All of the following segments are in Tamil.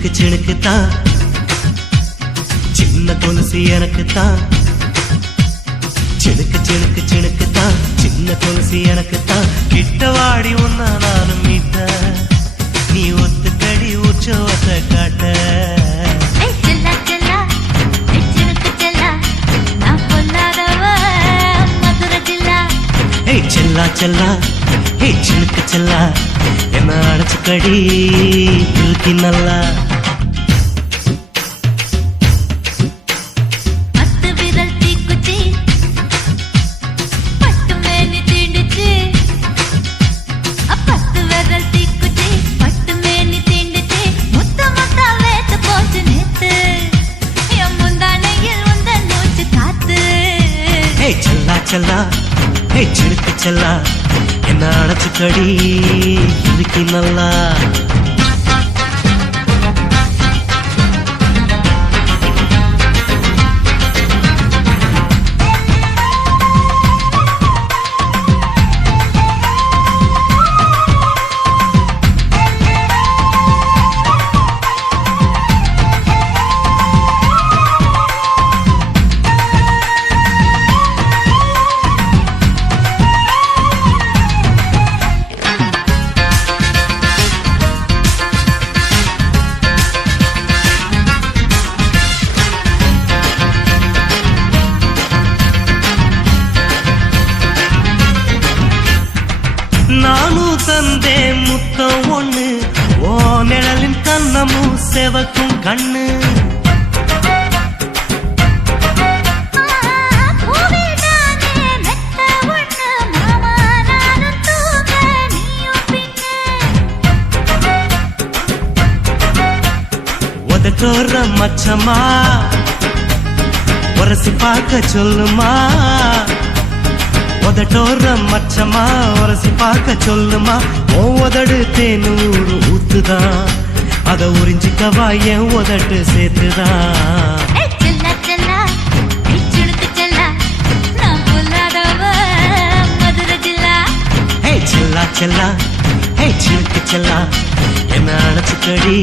தான் சின்ன கொலுசு எனக்கு தான் சினுக்கு சினுக்கு சினுக்கு தான் சின்ன கொலுசு எனக்கு தான் கிட்ட வாடி உன்னா நானும் மீட்ட. நீ ஒத்துக்கடி உற்சவத்தை காட்ட. ஏய் செல்லா செல்லா. ஏய் சினுக்கு செல்லா. நான் பொல்லாதவ மதுரை ஜில்லா. செல்லா. செல்லா ஏய் செல்லா. என்ன அடைச்சு கடி இருக்கு நல்லா. உதட்டோர மச்சமா உரசி பார்க்க சொல்லுமா? உதட்டோர மச்சமா உரசி பார்க்க சொல்லுமா? ஓ உதடு தேனூர் ஊத்துதான். அத உறிஞ்சிக்கவா என் உதட்டு சேர்த்துதான். செல்லா ஹே சிலுக்கு செல்லா. என்ன அணைச்சுக்கடி?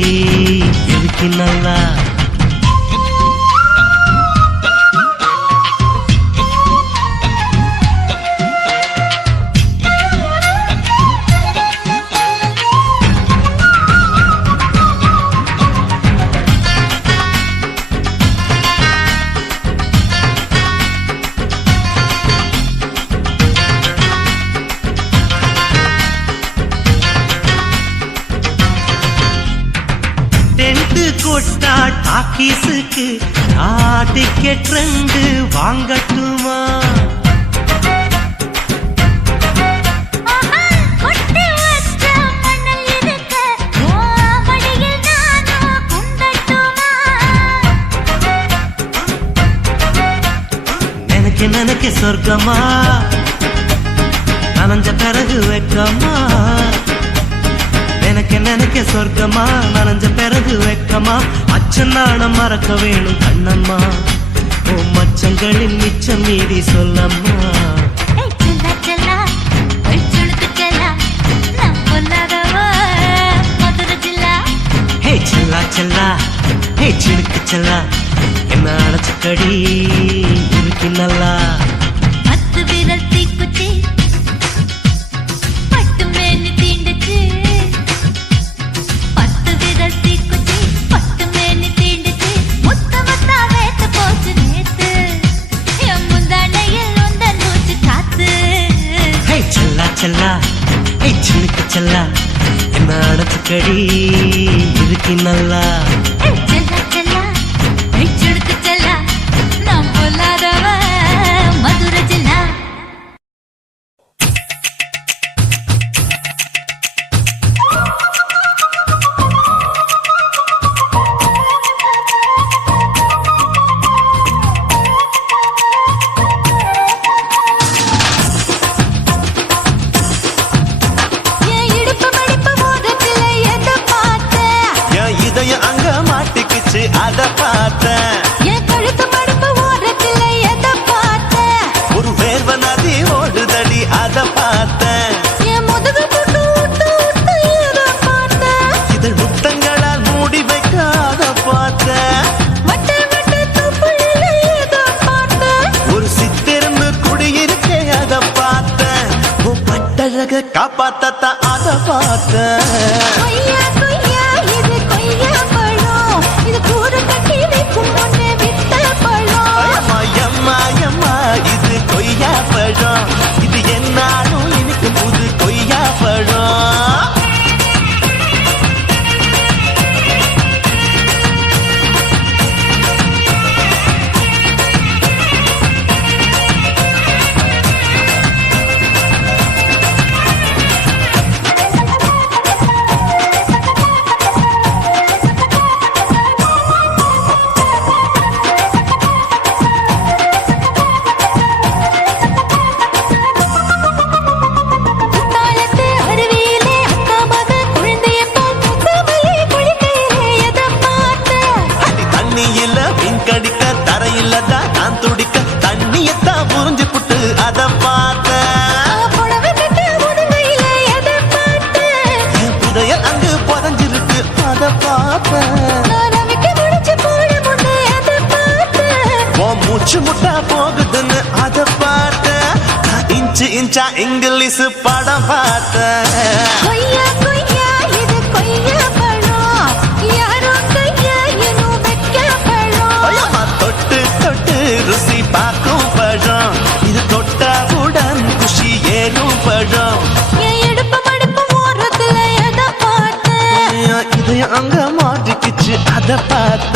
இருக்கு சொர்க்கமா? நனைஞ்ச பிறகு வெக்கமா? நினைக்க நினைக்க சொர்க்கமா? நனைஞ்ச பிறகு வெக்கமா? அச்சன் நாணம் மறக்க வேணும் கண்ணம்மா. ஓ மச்சங்களின் மிச்சம் மீதி சொல்லம்மா. செல்லா செல்லா ஹே செல்லா செல்லா என்ன அழைச்சுக்கடி இருக்கு நல்லா. அழைச்சுக்கடி இருக்கு நல்லா பார்ப்பேன் மூச்சு முட்டா போகுதுன்னு அத பார்த்தேன் இன்ச்சு இன்ச்சா இங்கிலீஷ் படம் பார்த்தேன் பாத பாத்த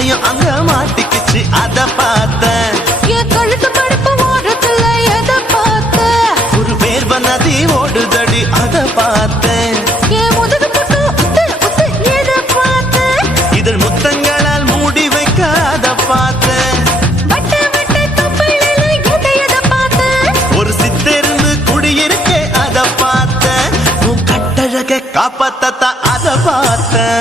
அதையும் அங்க மாட்டிக்கிச்சு அத பார்த்தேன். ஒரு பேர் நதி ஓடுதடி அத பார்த்தேன். இதழ் முத்தங்களால் மூடி வைக்க அத பார்த்தேன்? ஒரு சித்திருந்து குடியிருக்கே அத பார்த்தேன். உன் கட்டழக காப்பாத்தத்தா அத பார்த்தேன்.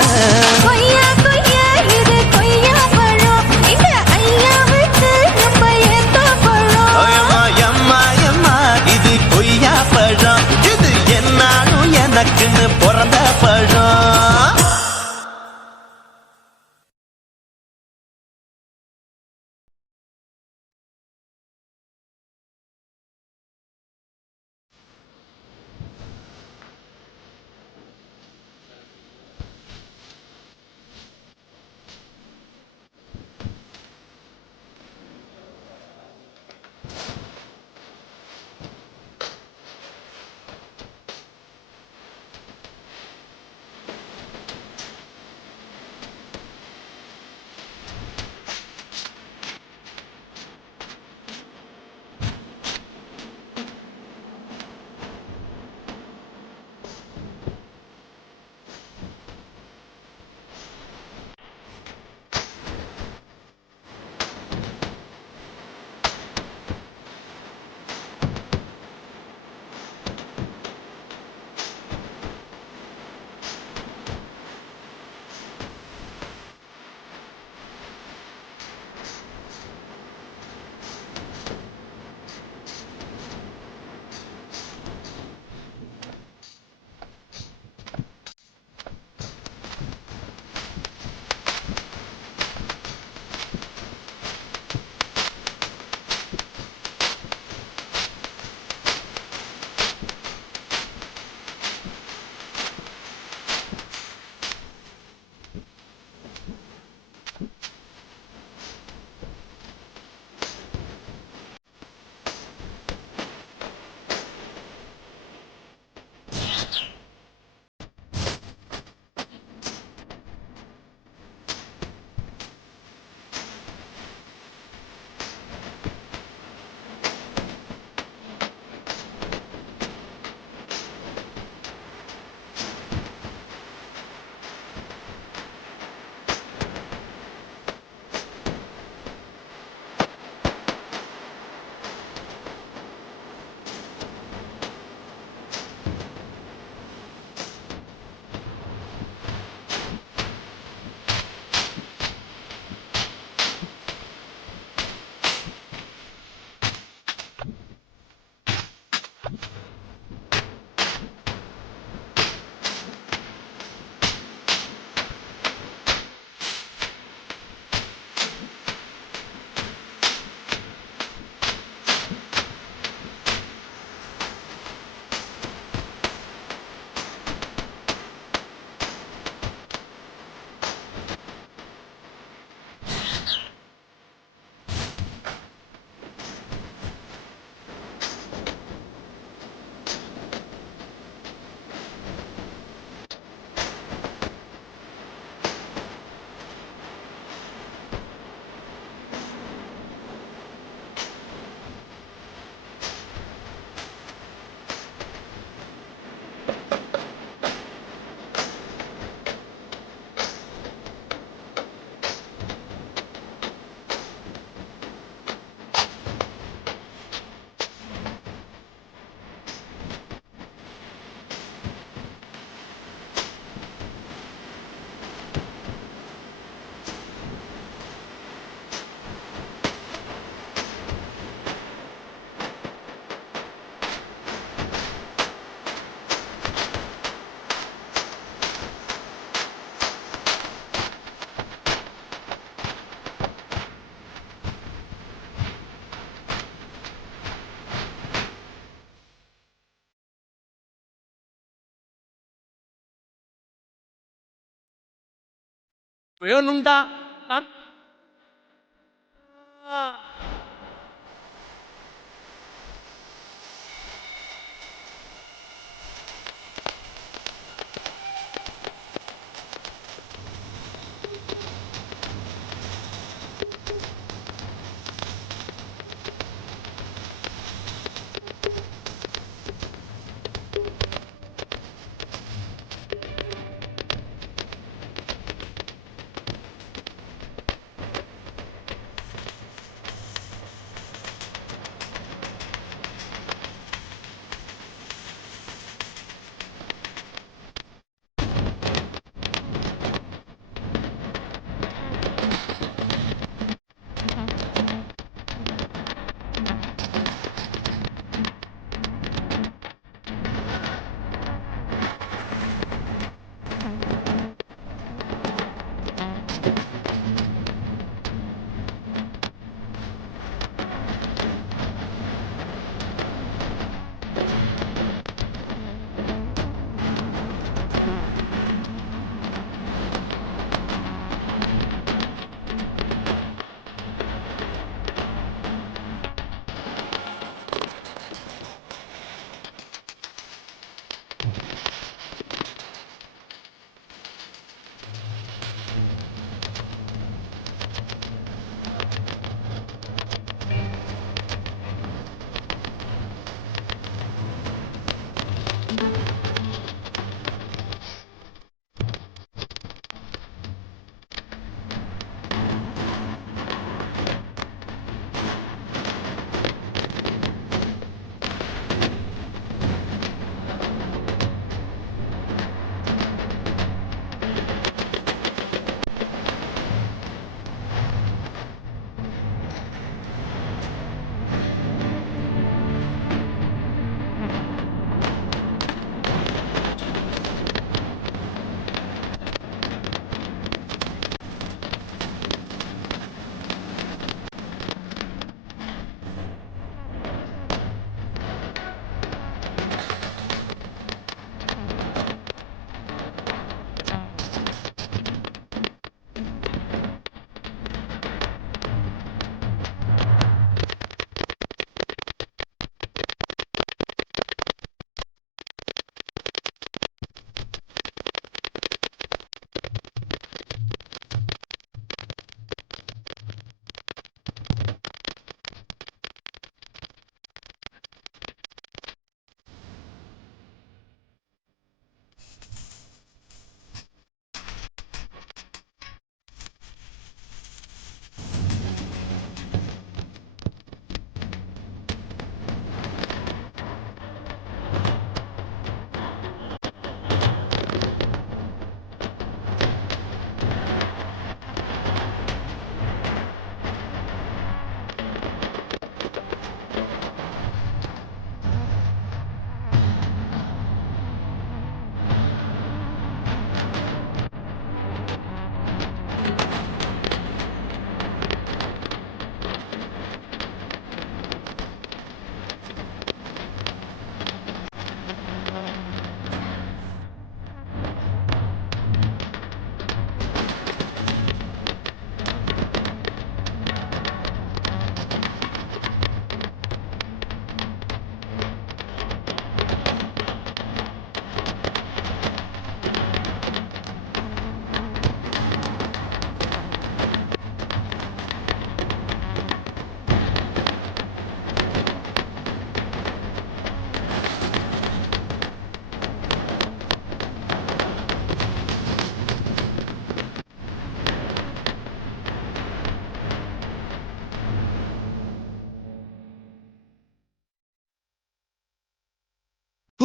不要弄大，啊，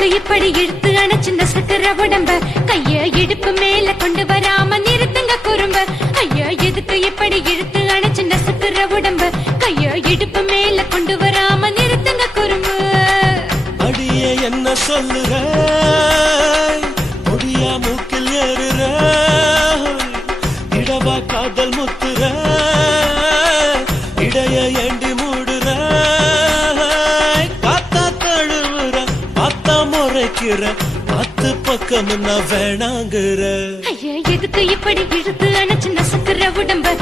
இழுத்து இப்படி இழுத்து அணைச்சிருந்த நசுக்கிற உடம்ப. கைய இடுப்பு மேல கொண்டு வராம நிறுத்துங்க குறும்ப. ஐயா எதுக்கு இப்படி இழுத்து அணைச்சிருந்த நசுக்கிற உடம்ப. கைய இடுப்பு மேல கொண்டு வராம நிறுத்துங்க குறும்பு. அடியே என்ன சொல்லுற? முறைக்கிற பத்து பக்கம் நான் வேணாங்கிற. ஐயா எதுக்கு இப்படி இழுத்து அணைச்சு நசுக்கிற உடம்ப?